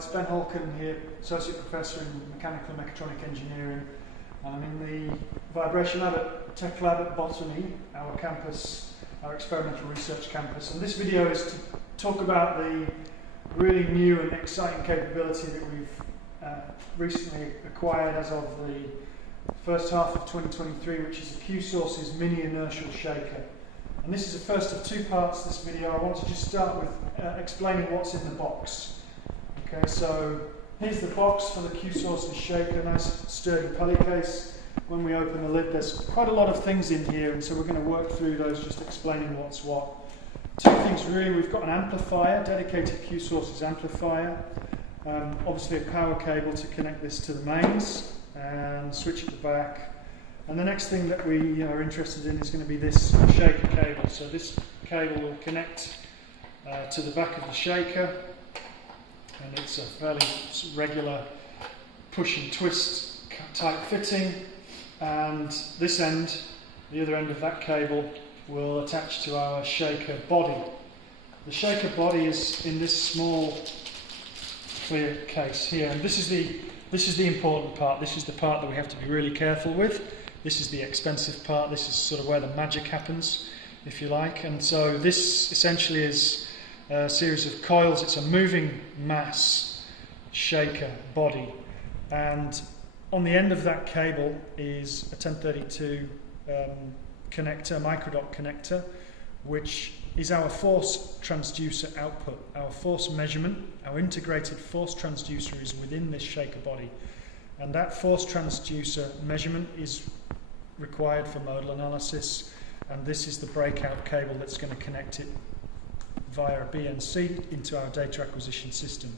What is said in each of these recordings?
it's Ben Holcomb here, Associate Professor in Mechanical and Mechatronic Engineering. I'm in the Vibration Lab at Tech Lab at Botany, our campus, our experimental research campus. And this video is to talk about the really new and exciting capability that we've recently acquired as of the first half of 2023, which is the Qsources mini inertial shaker. And this is the first of two parts of this video. I want to just start with explaining what's in the box. Okay, so here's the box for the Qsources shaker, nice sturdy pulley case. When we open the lid, there's quite a lot of things in here, and so we're going to work through those, just explaining what's what. Two things really: we've got an amplifier, dedicated Qsources amplifier, obviously a power cable to connect this to the mains, and switch at the back. And the next thing that we are interested in is going to be this shaker cable. So this cable will connect to the back of the shaker, and it's a fairly regular push and twist type fitting. And this end, the other end of that cable, will attach to our shaker body. The shaker body is in this small clear case here, and this is the important part. This is the part that we have to be really careful with. This is the expensive part. This is sort of where the magic happens, if you like. And so this essentially is a series of coils. It's a moving mass shaker body, and on the end of that cable is a 1032 connector, microdot connector, which is our force transducer output. Our force measurement, our integrated force transducer is within this shaker body, and that force transducer measurement is required for modal analysis, and this is the breakout cable that's going to connect it via a BNC into our data acquisition system.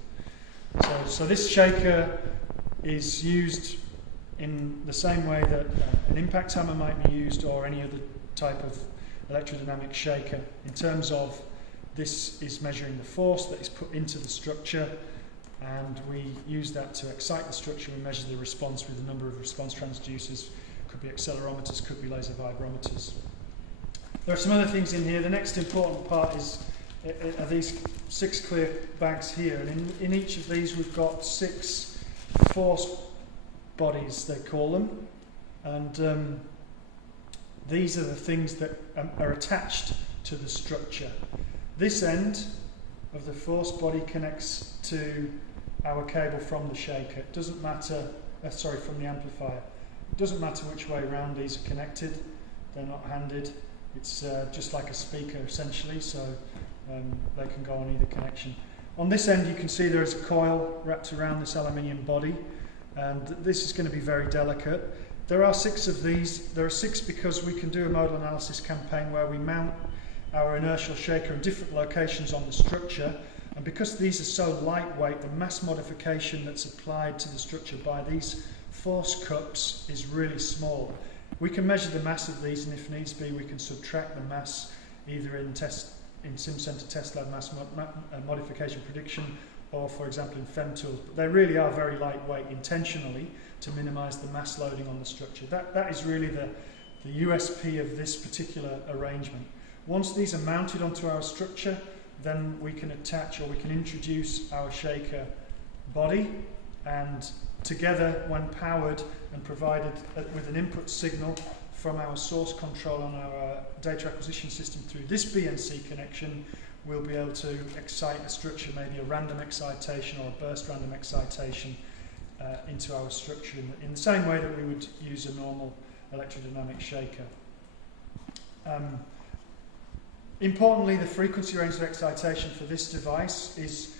So this shaker is used in the same way that an impact hammer might be used, or any other type of electrodynamic shaker, in terms of this is measuring the force that is put into the structure, and we use that to excite the structure. We measure the response with a number of response transducers. Could be accelerometers, could be laser vibrometers. There are some other things in here. The next important part are these 6 clear bags here, and in each of these we've got 6 force bodies, they call them, and these are the things that are attached to the structure. This end of the force body connects to our cable from the shaker. It doesn't matter, from the amplifier. It doesn't matter which way round these are connected. They're not handed. It's just like a speaker essentially, so they can go on either connection. On this end you can see there is a coil wrapped around this aluminium body, and this is going to be very delicate. There are 6 of these. There are 6 because we can do a modal analysis campaign where we mount our inertial shaker in different locations on the structure, and because these are so lightweight, the mass modification that's applied to the structure by these force cups is really small. We can measure the mass of these, and if needs be we can subtract the mass either in SimCenter Test Lab mass modification prediction, or for example in FEM-tools. But they really are very lightweight intentionally to minimise the mass loading on the structure. That is really the USP of this particular arrangement. Once these are mounted onto our structure, then we can attach, or we can introduce, our shaker body, and together, when powered and provided with an input signal from our source control on our data acquisition system through this BNC connection, we'll be able to excite a structure, maybe a random excitation or a burst random excitation into our structure in the same way that we would use a normal electrodynamic shaker. Importantly, the frequency range of excitation for this device is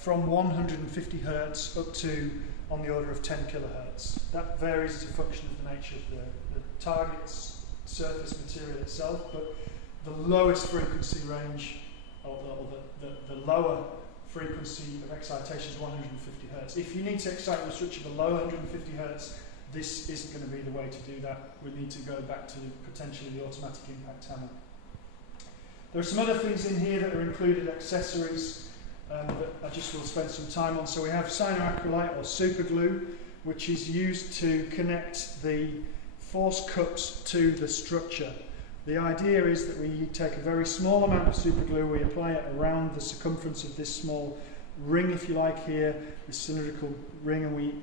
from 150 Hertz up to on the order of 10 kilohertz. That varies as a function of the nature of the target's surface material itself, but the lowest frequency range, or the lower frequency of excitation is 150 Hertz. If you need to excite the structure below 150 Hertz, this isn't going to be the way to do that. We need to go back to potentially the automatic impact hammer. There are some other things in here that are included, accessories, that I just will spend some time on. So we have cyanoacrylate or super glue, which is used to connect the force cups to the structure. The idea is that we take a very small amount of super glue, we apply it around the circumference of this small ring, if you like, here, this cylindrical ring, and we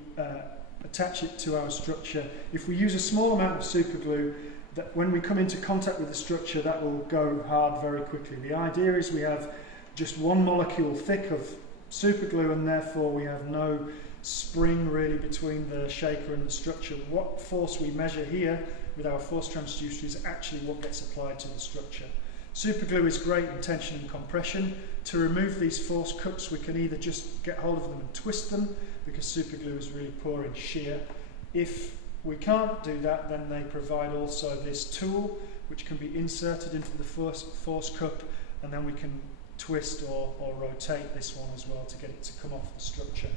attach it to our structure. If we use a small amount of super glue, that when we come into contact with the structure, that will go hard very quickly. The idea is we have just one molecule thick of super glue, and therefore we have no spring really between the shaker and the structure. What force we measure here with our force transducer is actually what gets applied to the structure. Super glue is great in tension and compression. To remove these force cups, we can either just get hold of them and twist them, because super glue is really poor in shear. If we can't do that, then they provide also this tool which can be inserted into the force cup, and then we can twist or rotate this one as well to get it to come off the structure.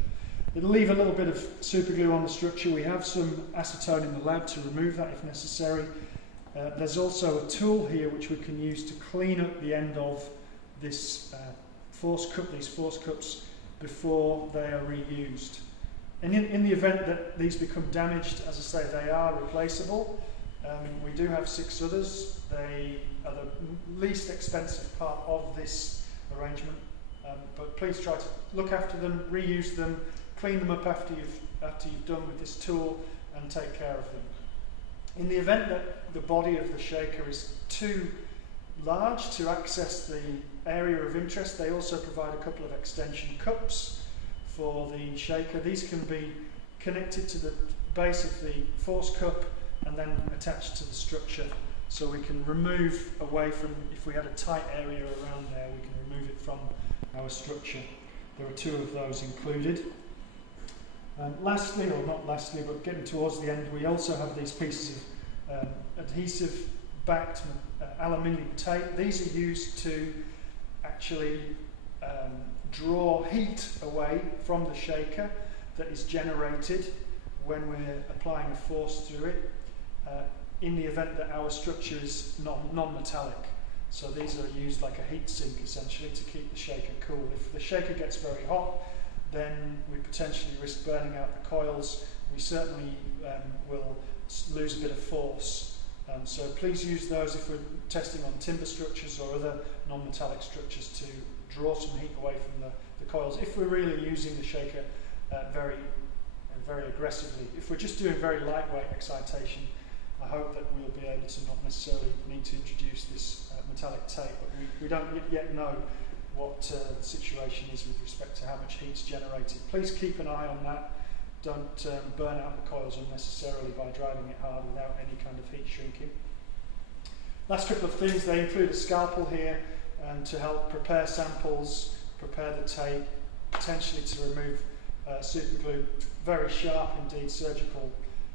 It'll leave a little bit of super glue on the structure. We have some acetone in the lab to remove that if necessary. There's also a tool here which we can use to clean up the end of this force cup, these force cups, before they are reused. And in the event that these become damaged, as I say, they are replaceable. We do have 6 others. They are the least expensive part of this arrangement, but please try to look after them, reuse them, clean them up after you've done with this tool, and take care of them. In the event that the body of the shaker is too large to access the area of interest, they also provide a couple of extension cups for the shaker. These can be connected to the base of the force cup and then attached to the structure, so we can remove away from, if we had a tight area around there, we can remove it from our structure. There are 2 of those included. Lastly, or not lastly, but getting towards the end, we also have these pieces of adhesive backed aluminium tape. These are used to actually draw heat away from the shaker that is generated when we're applying a force through it, in the event that our structure is non-metallic. So these are used like a heat sink essentially to keep the shaker cool. If the shaker gets very hot, then we potentially risk burning out the coils. We certainly will lose a bit of force. So please use those if we're testing on timber structures or other non-metallic structures to draw some heat away from the coils, if we're really using the shaker very aggressively. If we're just doing very lightweight excitation, I hope that we'll be able to not necessarily need to introduce this metallic tape, but we don't yet know what the situation is with respect to how much heat's generated. Please keep an eye on that. Don't burn out the coils unnecessarily by driving it hard without any kind of heat shrinking. Last couple of things, they include a scalpel here to help prepare samples, prepare the tape, potentially to remove super glue. Very sharp indeed, surgical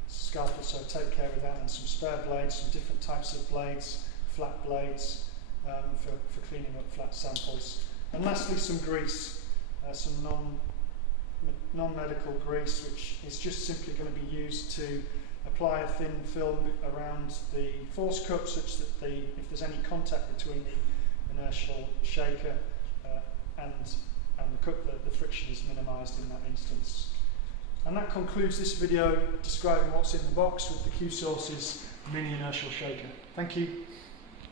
scalpel, so take care of that, and some spare blades, some different types of blades, flat blades for cleaning up flat samples. And lastly, some grease, some non-medical grease, which is just simply going to be used to apply a thin film around the force cup, such that if there's any contact between the inertial shaker and the cup, the friction is minimised in that instance. And that concludes this video describing what's in the box with the Qsources mini inertial shaker. Thank you.